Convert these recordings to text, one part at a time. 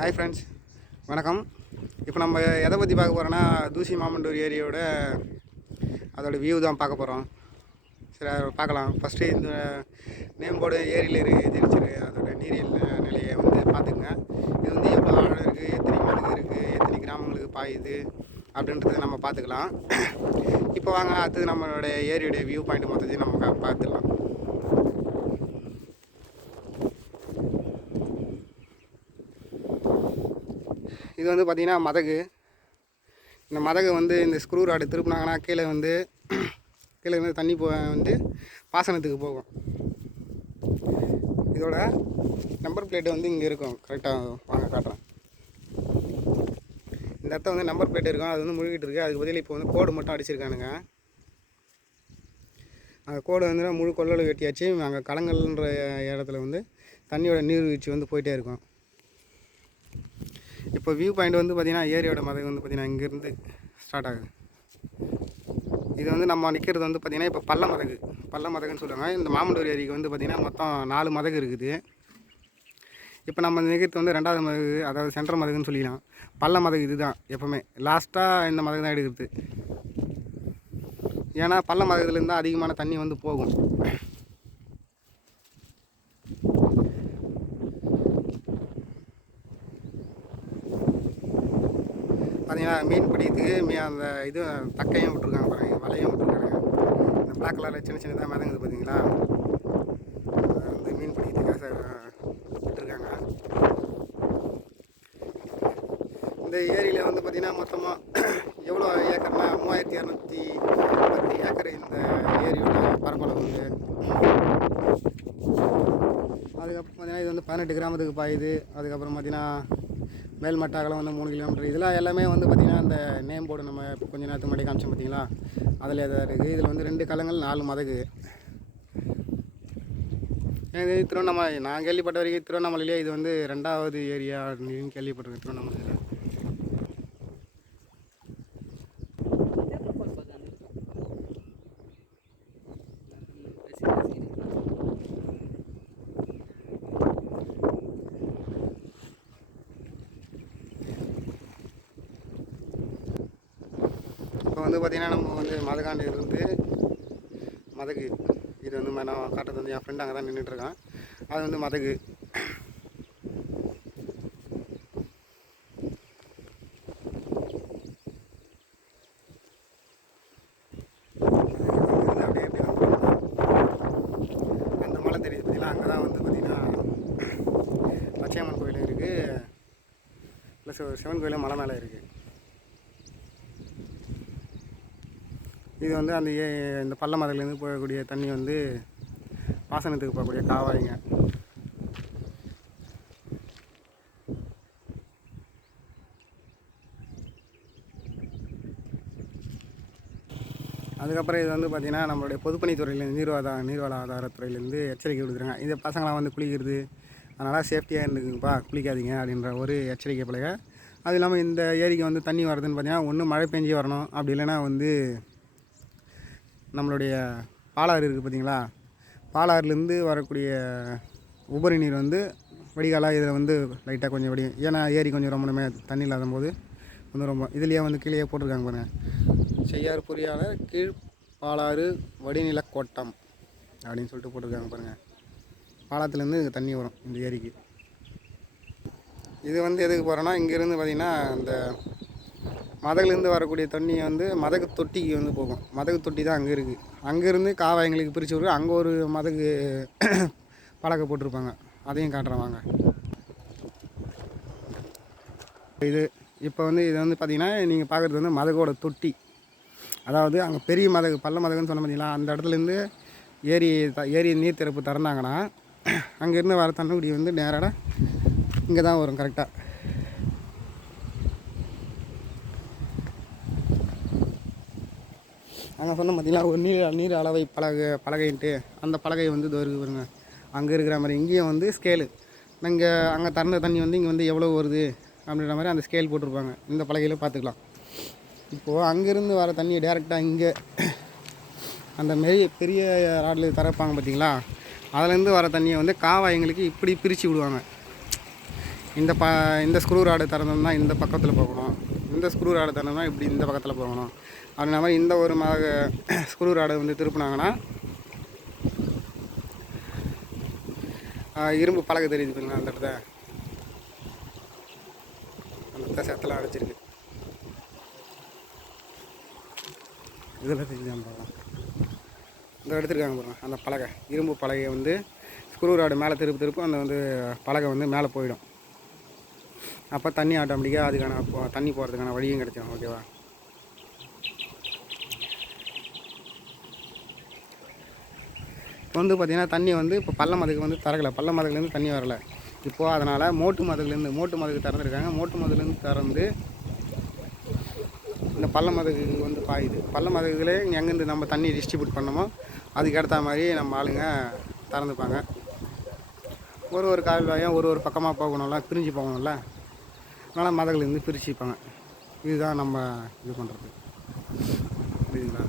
Hi friends வணக்கம். இப்போ நம்ம எதை பற்றி பார்க்க போகிறோன்னா தூசி மாமண்டூர் ஏரியோட அதோட வியூ தான் பார்க்க போகிறோம் சரி அதை பார்க்கலாம். ஃபஸ்ட்டு இந்த நேம் போர்டு ஏரியில் இருக்குது தெரிச்சிரு அதோட நீரியல் நிலையை வந்து பார்த்துக்குங்க. இது வந்து எவ்வளோ ஆழம் இருக்குது எத்தனை மடங்கு இருக்குது எத்தனை கிராமங்களுக்கு பாயுது அப்படின்றத நம்ம பார்த்துக்கலாம். இப்போ வாங்க அடுத்தது நம்மளோட ஏரியோடைய வியூ பாயிண்ட் மொத்தத்தையும் நம்ம பார்த்துக்கலாம் இது வந்து பார்த்திங்கன்னா மதகு. இந்த மதகு வந்து இந்த ஸ்க்ரூ ராடு திருப்பினாங்கன்னா கீழே வந்து கீழே வந்து தண்ணி போ வந்து பாசனத்துக்கு போகும். இதோட நம்பர் பிளேட்டு வந்து இங்கே இருக்கும். கரெக்டாக வாங்க காட்டுறேன். இந்த இடத்த வந்து நம்பர் பிளேட் இருக்கும். அது வந்து முழுகிட்டு இருக்கு. அதுக்கு பதில் இப்போ வந்து கோடு மட்டும் அடிச்சிருக்கானுங்க. அந்த கோடு வந்து முழு கொள்ளளவு வெட்டியாச்சு. அங்கே கலங்கல்ன்ற இடத்துல வந்து தண்ணியோட நீர்வீழ்ச்சி வந்து போயிட்டே இருக்கும். இப்போ வியூ பாயிண்ட் வந்து பார்த்திங்கன்னா ஏரியோட மதகு வந்து பார்த்திங்கன்னா இங்கேருந்து ஸ்டார்ட் ஆகுது. இது வந்து நம்ம நிற்கிறது வந்து பார்த்திங்கன்னா இப்போ பள்ள மதகு. பள்ள மதகுன்னு சொல்லுவாங்க. இந்த மாமண்டூர் ஏரிக்கு வந்து பார்த்திங்கன்னா மொத்தம் நாலு மதகு இருக்குது. இப்போ நம்ம நிகழ்த்து வந்து ரெண்டாவது மதகு அதாவது சென்ட்ரல் மதகுன்னு சொல்லிக்கலாம். பள்ள மதகு இதுதான் எப்போவுமே. லாஸ்ட்டாக இந்த மதகு தான் எடுக்கிறது. ஏன்னா பள்ள மதகுலேருந்து தான் அதிகமான தண்ணி வந்து போகும் பார்த்தீங்கன்னா மீன் பிடிக்கிறதுக்கு மீ அந்த இது தக்கையும் விட்டுருக்காங்க பாருங்க வலையும் விட்டுருக்காங்க. இந்த பிளாக் கலரில் சின்ன சின்னதாக மிதங்குது பார்த்தீங்களா? வந்து மீன் பிடிக்கிறதுக்காக விட்டுருக்காங்க. இந்த ஏரியில் வந்து பார்த்திங்கன்னா மொத்தமாக எவ்வளோ ஏக்கர்னா மூவாயிரத்தி இரநூத்தி பத்து ஏக்கர் இந்த ஏரியோட பரப்பளவு வந்து. அதுக்கப்புறம் பார்த்தீங்கன்னா இது வந்து பதினெட்டு கிராமத்துக்கு பாயுது. அதுக்கப்புறம் பார்த்தீங்கன்னா மேல்மட்ட அகலம் வந்து மூணு கிலோமீட்டர் இதெல்லாம் எல்லாமே வந்து பார்த்திங்கன்னா அந்த நேம் போர்டு நம்ம இப்போ கொஞ்ச நேரத்துக்கு முன்னாடி காமிச்சோம் பார்த்தீங்களா அதில் எதாவது இருக்குது இதில் வந்து ரெண்டு கலங்கள் நாலு மதகு. இது திருவண்ணாமலை நான் கேள்விப்பட்ட வரைக்கும் திருவண்ணாமலையிலே இது வந்து ரெண்டாவது ஏரியா அப்படின்னு கேள்விப்பட்டிருக்கேன் திருவண்ணாமலையில் இப்போ வந்து பார்த்திங்கன்னா நம்ம வந்து மதகாண்டு இருந்து மதகு. இது வந்து நான் காட்டுறது வந்து என் ஃப்ரெண்ட் அங்கே தான் நின்றுட்டுருக்கான் அது வந்து மதகு. சிவன் அப்படியே இப்படி தான் இருக்குது அந்த மலை தெரியுது பார்த்தீங்களா அங்கே தான் வந்து பார்த்திங்கன்னா லட்சியம்மன் கோயில் இருக்குது ப்ளஸ் ஒரு சிவன் கோயிலும் மலை மேலே இருக்குது இது வந்து அந்த ஏ இந்த பள்ள மதத்துலேருந்து போகக்கூடிய தண்ணி வந்து பாசனத்துக்கு போகக்கூடிய காவாய்ங்க. அதுக்கப்புறம் இது வந்து பார்த்திங்கன்னா நம்மளுடைய பொதுப்பணித்துறையிலேருந்து நீர்வாதா நீர்வள ஆதாரத்துறையிலேருந்து எச்சரிக்கை கொடுக்குறாங்க. இந்த பசங்களாம் வந்து குளிக்கிறது அதனால் சேஃப்டியாக இருந்துக்குங்கப்பா குளிக்காதீங்க அப்படின்ற ஒரு எச்சரிக்கை பிள்ளைங்க அது இல்லாமல் இந்த ஏரிக்கு வந்து தண்ணி வருதுன்னு பார்த்தீங்கன்னா ஒன்று மழை பெஞ்சு வரணும். அப்படி இல்லைன்னா வந்து நம்மளுடைய பாலாறு இருக்குது பார்த்தீங்களா? பாலாறுலேருந்து வரக்கூடிய உபரி நீர் வந்து வடிகாலாக இதில் வந்து லைட்டாக கொஞ்சம் வடி ஏன்னா ஏரி கொஞ்சம் ரொம்ப நம்ம தண்ணி இல்லாத போது வந்து ரொம்ப இதுலேயே வந்து கீழே போட்டிருக்காங்க பாருங்கள் செய்யார் பொறியாளர் கீழ் பாலாறு வடிநில கோட்டம் அப்படின்னு சொல்லிட்டு போட்டிருக்காங்க பாருங்கள் பாலத்துலேருந்து தண்ணி வரும் இந்த ஏரிக்கு. இது வந்து எதுக்கு போகிறோன்னா இங்கேருந்து பார்த்திங்கன்னா இந்த மதகுலேருந்து வரக்கூடிய தண்ணி வந்து மதகு தொட்டிக்கு வந்து போகும். மதகு தொட்டி தான் அங்கே இருக்குது அங்கேருந்து காவாயங்களுக்கு பிரித்து விட்டு அங்கே ஒரு மதகு பழக்க போட்டிருப்பாங்க. அதையும் காட்டுறவாங்க இது இப்போ வந்து இது வந்து பார்த்திங்கன்னா நீங்கள் பார்க்குறது வந்து மதகோட தொட்டி. அதாவது அங்கே பெரிய மதகு பள்ள மதகுன்னு சொன்ன பார்த்தீங்களா அந்த இடத்துலேருந்து ஏரி த ஏரி நீர் திறப்பு திறந்தாங்கன்னா அங்கேருந்து வர தண்ணுக்குடி வந்து நேராக இங்கே தான் வரும் கரெக்டாக அங்கே சொன்ன பார்த்தீங்கன்னா ஒரு நீர் நீர் அளவை பலகை பலகைன்ட்டு அந்த பலகை வந்து இதோ வருங்க அங்கே இருக்கிற மாதிரி. இங்கேயும் வந்து ஸ்கேலு நாங்கள் அங்கே திறந்த தண்ணி வந்து இங்கே வந்து எவ்வளோ வருது அப்படின்ற மாதிரி அந்த ஸ்கேல் போட்டிருப்பாங்க. இந்த பலகையில் பார்த்துக்கலாம். இப்போது அங்கேருந்து வர தண்ணியை டேரெக்டாக இங்கே அந்த மாரி பெரிய ராடில் திறப்பாங்க பார்த்தீங்களா அதுலேருந்து வர தண்ணியை வந்து காவாயங்களுக்கு இப்படி பிரித்து விடுவாங்க. இந்த ப இந்த ஸ்க்ரூ ராடு திறந்தோம்னா இந்த பக்கத்தில் போகணும் இந்த ஸ்க்ரூ ராடு தானே இப்படி இந்த பக்கத்தில் போகணும். அப்படின்னா மாதிரி இந்த ஒரு மக ஸ்க்ரூ ராடை வந்து திருப்பினாங்கன்னா இரும்பு பலகை தெரியுது பாருங்க அந்த இடத்த அந்த இடத்த செத்தலாம் அடைச்சிருக்கு. இதெல்லாம் தெரிஞ்சான் பாருங்க இந்த எடுத்துருக்காங்க பாருங்க அந்த பலகை. இரும்பு பலகையை வந்து ஸ்க்ரூ ராடு மேலே திருப்பு திருப்பு அந்த வந்து பலகை வந்து மேலே போயிடும். அப்போ தண்ணி ஆட்டோமேட்டிக்காக அதுக்கான தண்ணி போகிறதுக்கான வழியும் கிடச்சிடும் ஓகேவா இப்போ வந்து பார்த்திங்கன்னா தண்ணி வந்து இப்போ பள்ள மதுக்கு வந்து திறக்கலை பள்ள மதுக்குலேருந்து தண்ணி வரலை. இப்போது அதனால் மோட்டு மதுக்குலேருந்து மோட்டு மதுக்கு திறந்துருக்காங்க. மோட்டு மதுலேருந்து திறந்து இந்த பள்ள மதுக்கு வந்து பாயுது. பள்ள மதுக்குகளே எங்கேருந்து நம்ம தண்ணி டிஸ்ட்ரிபியூட் பண்ணமோ அதுக்கு ஏற்ற மாதிரி நம்ம ஆளுங்க திறந்துப்பாங்க. ஒரு ஒரு கால்வாயும் ஒரு ஒரு பக்கமாக போகணும்ல பிரிஞ்சு போகணும்ல? அதனால் மதகுலேருந்து பிரிச்சுப்பாங்க. இதுதான் நம்ம இது பண்ணுறது புரியுதுங்களா?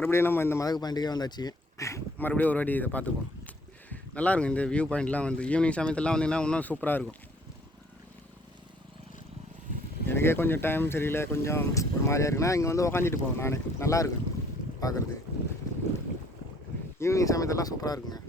மறுபடியும் நம்ம இந்த மதகு பாயிண்ட்டுக்கே வந்தாச்சு. மறுபடியும் ஒரு வாட்டி இதை பார்த்துப்போம். நல்லாயிருக்கும் இந்த வியூ பாயிண்ட்லாம் வந்து. ஈவினிங் சமயத்துலாம் வந்தீங்கன்னா இன்னும் சூப்பராக இருக்கும். எனக்கே கொஞ்சம் டைம் சரியில்லை. கொஞ்சம் ஒரு மாதிரியாக இருக்குன்னா இங்கே வந்து உக்காந்துட்டு போவேன் நான். நல்லா இருக்கும். பார்க்குறது ஈவினிங் சமயத்தெல்லாம் சூப்பராக இருக்குங்க.